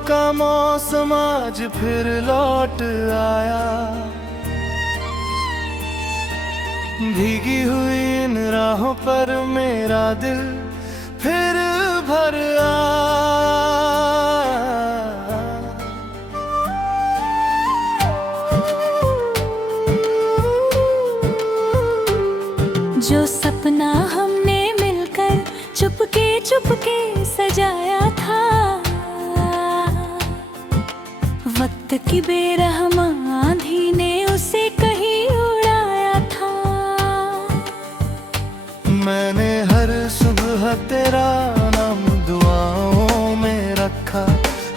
का मौसम आज फिर लौट आया। भीगी हुई इन राहों पर मेरा दिल फिर भर आया। जो सपना हमने मिलकर चुपके चुपके सजाया था, वक्त की बेरहम आंधी ने उसे कहीं उड़ाया था। मैंने हर सुबह तेरा नाम दुआओं में रखा,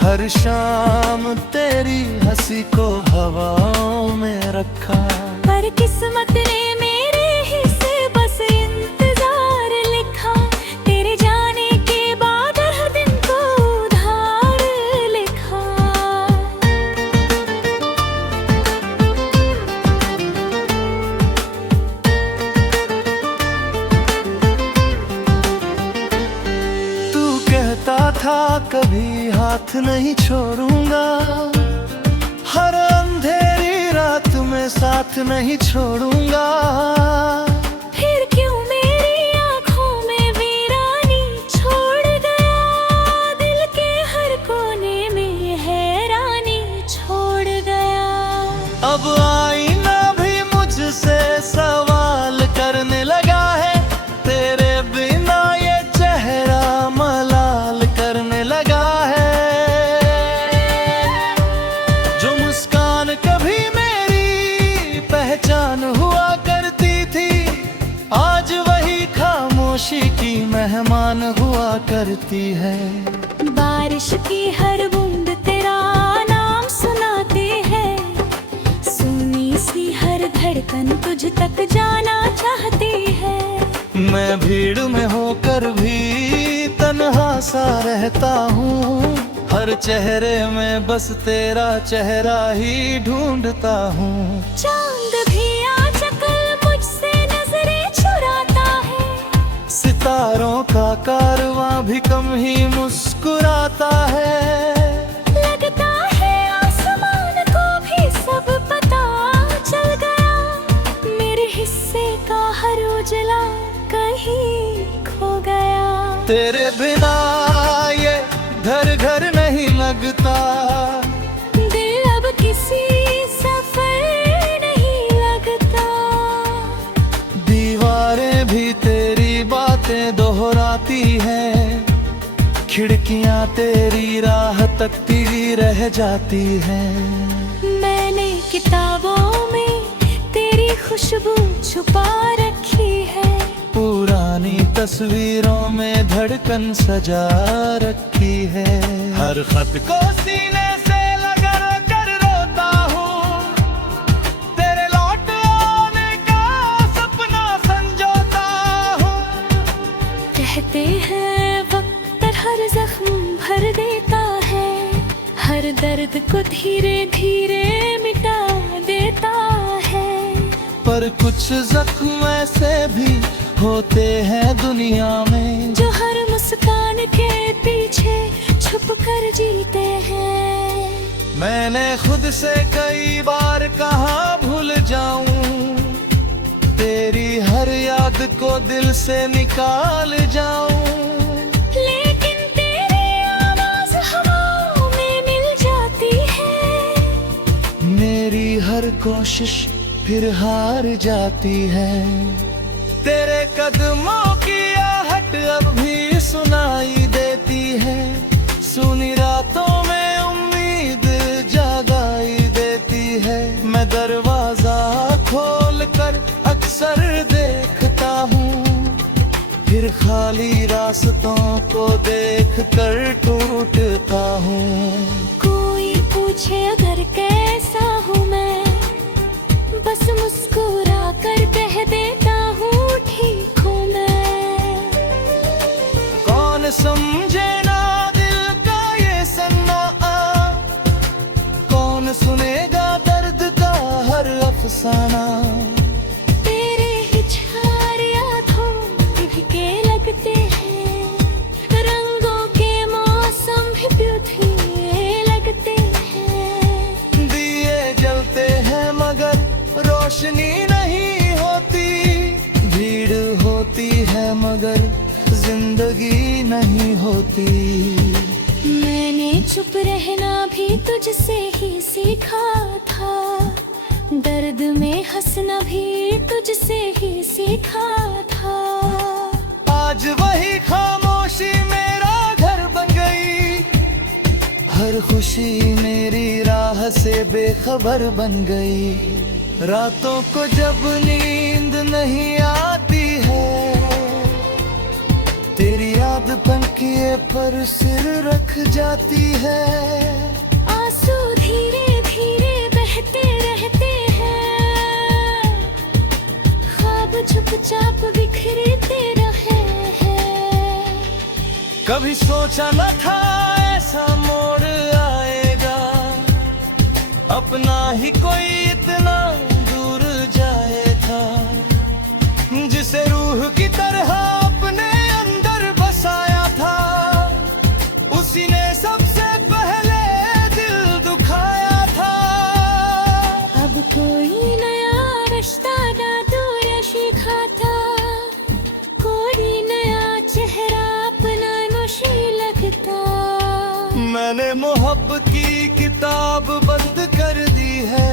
हर शाम तेरी हंसी को हवाओं में रखा। पर किस्मत ने मेरे हिस्से बस इंतजार लिखा, तेरे जाने के बाद हर दिन को उधार लिखा। तू कहता था कभी हाथ नहीं छोड़ूंगा, हर अंधेरी रात में साथ नहीं छोड़ूंगा। फिर क्यों मेरी आँखों में वीरानी छोड़ गया, दिल के हर कोने में हैरानी छोड़ गया। अब आईना भी मुझसे सवाल करने लगा है, तेरे बिना ये चेहरा मलाल करने लगा है। जो मुस्कान कभी मेरी पहचान हुआ करती थी, आज वही खामोशी की मेहमान हुआ करती है। बारिश की हर बूंद तेरा नाम सुनाती है, सुनी सी हर धड़कन तुझ तक जाना चाहती है। मैं भीड़ में होकर भी तन्हा सा रहता हूँ, हर चेहरे में बस तेरा चेहरा ही ढूंढता हूँ। चांद भी आजकल मुझसे नजरें चुराता है, सितारों का कारवां भी कम ही मुस्कुराता है। लगता है आसमान को भी सब पता चल गया, मेरे हिस्से का हर उजला कहीं खो गया। तेरे बिना ये घर घर नहीं लगता, दिल अब किसी सफर नहीं लगता। दीवारें भी तेरी बातें दोहराती हैं, खिड़कियां तेरी राह तकती रह जाती हैं। मैंने किताबों में तेरी खुशबू छुपा रखी है, पुरानी तस्वीरों में धड़कन सजा रखी है। हर खत को सीने से लगा कर रोता हूँ, तेरे लौट आने का सपना संजोता हूँ। कहते हैं वक्त हर जख्म भर देता है, हर दर्द को धीरे धीरे मिटा देता है। पर कुछ जख्म ऐसे भी होते हैं दुनिया में, जो हर मुस्कान के पीछे छुप कर जीते हैं। मैंने खुद से कई बार कहा भूल जाऊं, तेरी हर याद को दिल से निकाल जाऊं। लेकिन तेरी आवाज हवाओं में मिल जाती है, मेरी हर कोशिश फिर हार जाती है। तेरे कदमों की आहट अब भी सुनाई देती है, सुनी रातों में उम्मीद जगाई देती है। मैं दरवाजा खोल कर अक्सर देखता हूँ, फिर खाली रास्तों को देख कर टूटता हूँ। कोई पूछे अगर कैसा हूँ मैं, बस मुस्कुरा कर कह देता हूँ ठीक हूँ मैं। कौन समझे ना दिल का ये सन्ना, कौन सुनेगा दर्द का हर अफसाना। तेरे हिछार यादों के लगते हैं, रंगों के मौसम भी रोशनी नहीं होती, भीड़ होती है मगर जिंदगी नहीं होती। मैंने चुप रहना भी तुझसे ही सीखा था, दर्द में हंसना भी तुझसे ही सीखा था। आज वही खामोशी मेरा घर बन गई, हर खुशी मेरी राह से बेखबर बन गई। रातों को जब नींद नहीं आती है, तेरी याद पंखिए पर सिर रख जाती है। आंसू धीरे धीरे बहते रहते हैं, ख्वाब चुपचाप बिखरते रहे हैं। कभी सोचा न था ऐसा मोड़ आएगा, अपना ही कोई इतना दूर जाएगा, जिसे रूह की तरह अपने अंदर बसाया था, उसी ने सबसे पहले दिल दुखाया था। अब कोई नया रिश्ता ना दूर सीखा था, कोई नया चेहरा अपना नशी लगता। मैंने मोहब्बत की किताब बंद कर दी है,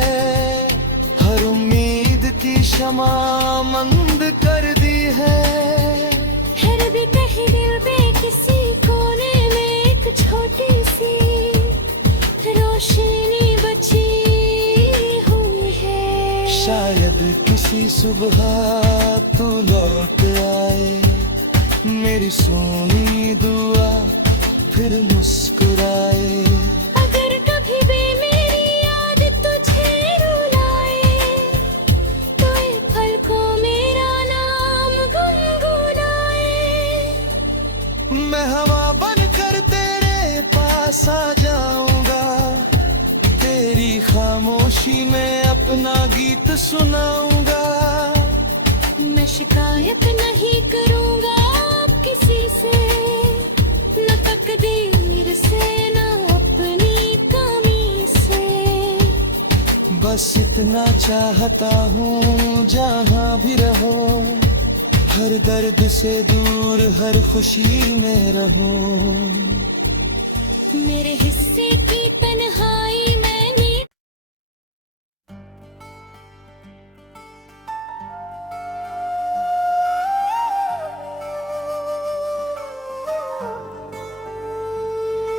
हर उम्मीद की शमा मंद कर दी है। फिर भी कहीं दिल में किसी कोने में एक छोटी सी रोशनी बची हुई है। शायद किसी सुबह तू लौट आए, मेरी सोनी दुआ फिर मुस्कुराए। अगर कभी भी मेरी याद तुझे रुलाए, तो ये पलकों मेरा नाम गुनगुनाए। मैं हवा बनकर तेरे पास आ जाऊंगा, तेरी खामोशी में अपना गीत सुनाऊंगा। मैं शिकायत नहीं करूंगा किसी से, न तकदीर से न अपनी कमी से। बस इतना चाहता हूँ जहाँ भी रहो, हर दर्द से दूर हर खुशी में रहो। मेरे हिस्से की तन्हाई मैंने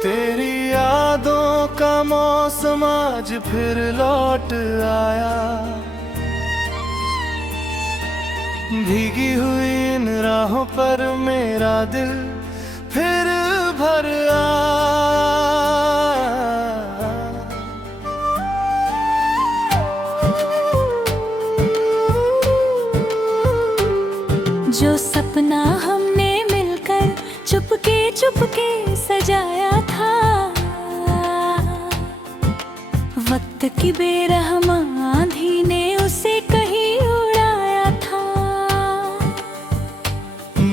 तेरी यादों का मौसम आज फिर लौट आया, भीगी हुई इन राहों पर मेरा दिल फिर भर आया। जो सपना हमने मिलकर चुपके चुपके सजाया था, वक्त की बेरहम आंधी ने उसे कहीं उड़ाया था।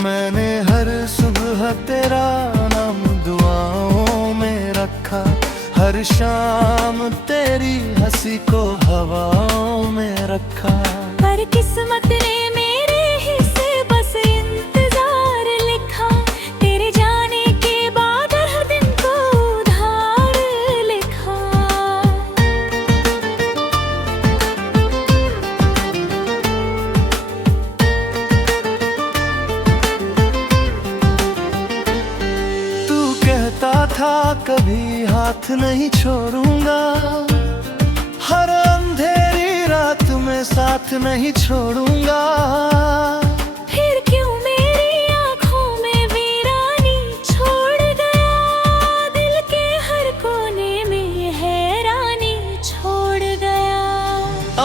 मैंने हर सुबह तेरा नाम दुआओं में रखा, हर शाम तेरी हंसी को हवाओं में रखा। पर किस्मत ने मेरे हिस्से बस इंतजार लिखा, तेरे जाने के बाद हर दिन को उधार लिखा। तू कहता था कभी हाथ नहीं छोड़ूंगा, हर अंधेरी रात में साथ नहीं छोड़ूंगा। फिर क्यों मेरी आंखों में वीरानी छोड़ गया, दिल के हर कोने में हैरानी छोड़ गया।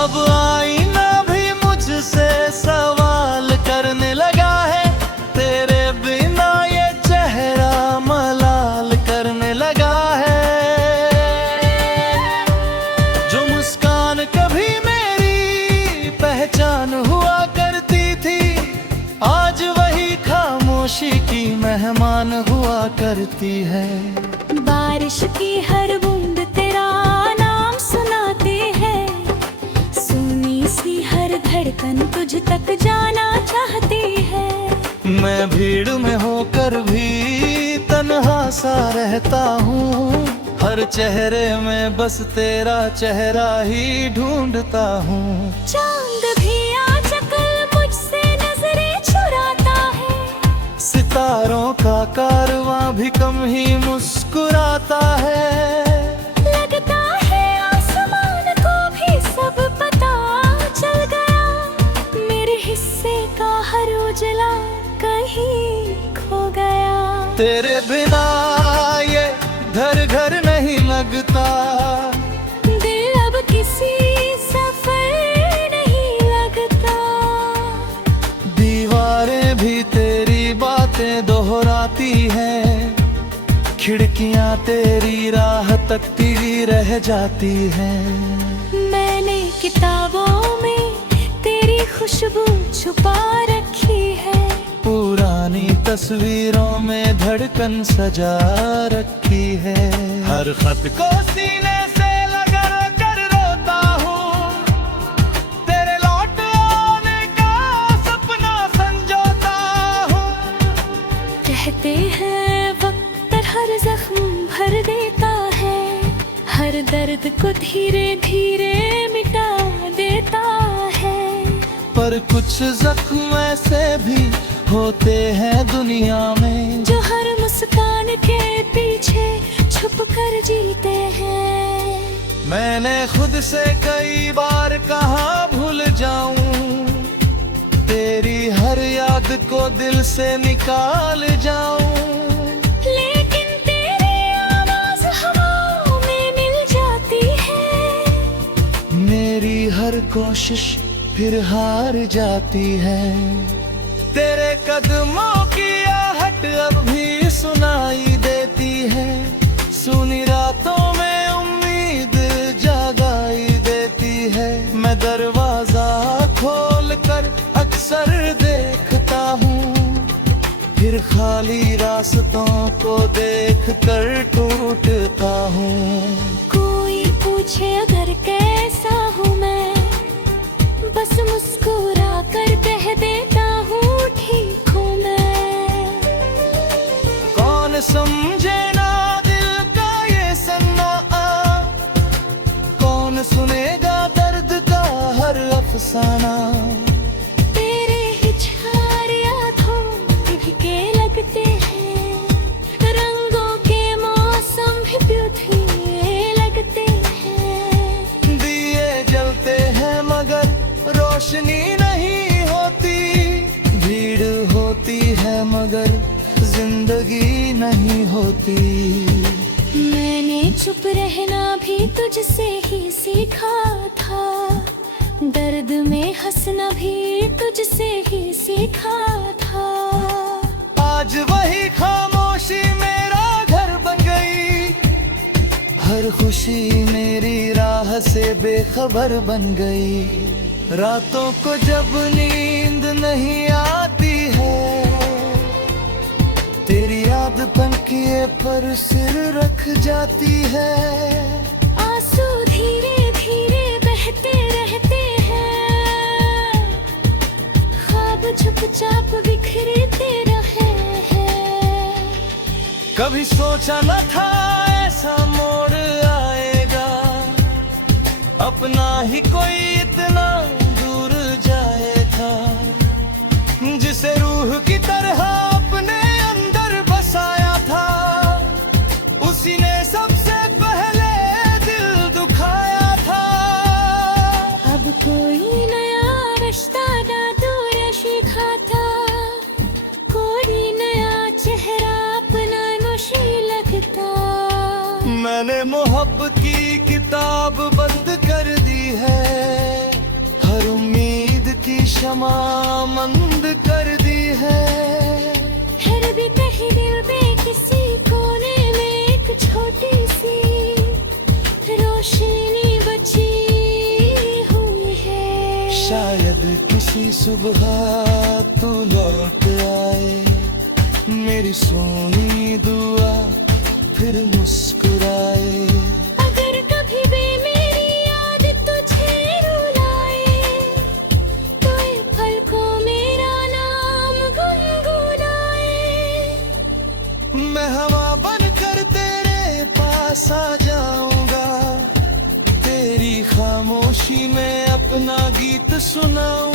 अब आईना भी मुझसे सवाल करने लगा है, तेरे बिना ये चेहरा मलाल करने लगा है। जो मुस्कान कभी मेरी पहचान हुआ करती थी, आज वही खामोशी की मेहमान हुआ करती है। बारिश की हर बूंद तेरा नाम सुनाती है, सुनी सी हर तुझ तक जाना चाहती है। मैं भीड़ में होकर भी तन्हा सा रहता हूँ, हर चेहरे में बस तेरा चेहरा ही ढूंढता हूँ। चांद भी आजकल मुझसे नजरें चुराता है, सितारों का कारवां भी कम ही मुस्कुराता है। लगता है आसमान को भी सब पता चल गया, मेरे हिस्से का हर उजला कहीं खो गया। तेरे बिना ये घर घर नहीं लगता, दिल अब किसी सफर नहीं लगता। दीवारें भी तेरी बातें दोहराती हैं, खिड़कियां तेरी राह तकती रह जाती हैं। मैंने किताबों में तेरी खुशबू छुपा रखी है, पुरानी तस्वीरों में धड़कन सजा रखी है। हर खत को सीने से लगा कर रोता हूँ, तेरे लौट आने का सपना संजोता हूँ। कहते हैं वक्त हर जख्म भर देता है, हर दर्द को धीरे धीरे मिटा देता है। पर कुछ जख्म ऐसे भी होते हैं दुनिया में, जो हर मुस्कान के पीछे छुप कर जीते हैं। मैंने खुद से कई बार कहा भूल जाऊं, तेरी हर याद को दिल से निकाल जाऊं। लेकिन तेरी आवाज हवाओं में मिल जाती है, मेरी हर कोशिश फिर हार जाती है। तेरे कदमों की आहट अब भी सुनाई देती है, सुनी रातों में उम्मीद जगाई देती है। मैं दरवाजा खोल कर अक्सर देखता हूँ, फिर खाली रास्तों को देख कर टूटता हूँ। कोई पूछे अगर कैसा हूँ मैं, बस मुस्कुरा कर कह देता हूँ ठीक हूँ मैं। कौन समझे ना दिल का ये सन्नाटा, कौन सुनेगा दर्द का हर अफसाना। तेरे हिचहार यादों के लगते हैं, रंगों के मौसम भी ब्यूटी लगते हैं। दिए जलते हैं मगर रोशनी नहीं होती, भीड़ होती है मगर जिंदगी नहीं होती। मैंने चुप रहना भी तुझसे ही सीखा था, दर्द में हंसना भी तुझसे ही सीखा था। आज वही खामोशी मेरा घर बन गई, हर खुशी मेरी राह से बेखबर बन गई। रातों को जब नींद नहीं आती है, तेरी याद तकिए पर सिर रख जाती है। आंसू धीरे धीरे बहते रहते हैं, ख्वाब चुपचाप बिखरते रहे हैं। कभी सोचा न था ऐसा मोड़ आएगा, अपना ही कोई इतना दूर जाएगा, जिसे रूह की तरह अपने अंदर बसाया था, उसी ने सबसे पहले दिल दुखाया था। अब कोई नया रिश्ता ना दूर सीखा था, कोई नया चेहरा अपना नशी लगता। मैंने मोहब्बत की किताब बंद कर दी है, हर उम्मीद की शमा मंद कर दी है। फिर भी कहीं दिल में किसी कोने में एक छोटी सी रोशनी बची हुई है। शायद किसी सुबह तू लौट आए, मेरी सोनी दुआ फिर मुस्कुराए। अगर कभी भी मेरी याद तुझे रुलाए, तो एक सुनाऊं